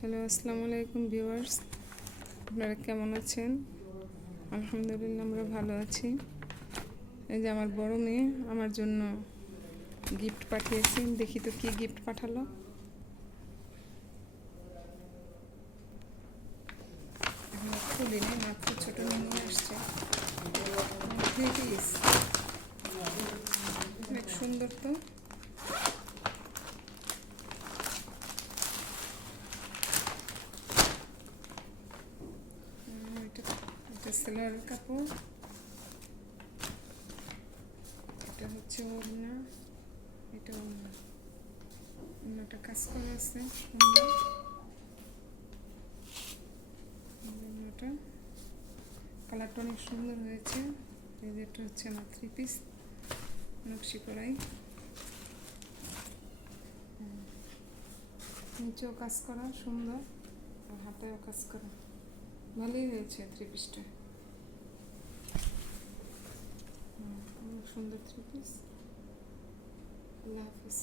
Hello, আসসালামু আলাইকুম viewers. আপনারা কেমন আছেন? আলহামদুলিল্লাহ, আমরা ভালো আছি। এই যে আমার বড় মেয়ে আমার জন্য গিফট পাঠিয়েছে। দেখি তো কি গিফট পাঠালো। এখন খুলিনি, মাত্র ছোট নিয়ে আসছে। অনেক সুন্দর তো। এটা সেলোয়ারের কাপড়, এটা হচ্ছে ওড়না, এটা ওড়না, ওড়নাটা কাজ করা আছে সুন্দর। ওড়নাটা কালারটা অনেক সুন্দর হয়েছে। এই যে এটা হচ্ছে আমার 3 পিস নকশি করাই, নিচেও কাজ করা সুন্দর আর হাতেও কাজ করা। ভালোই হয়েছে 3 পিসটা, অনেক সুন্দর 3 পিস। আল্লাহ হাফিজ।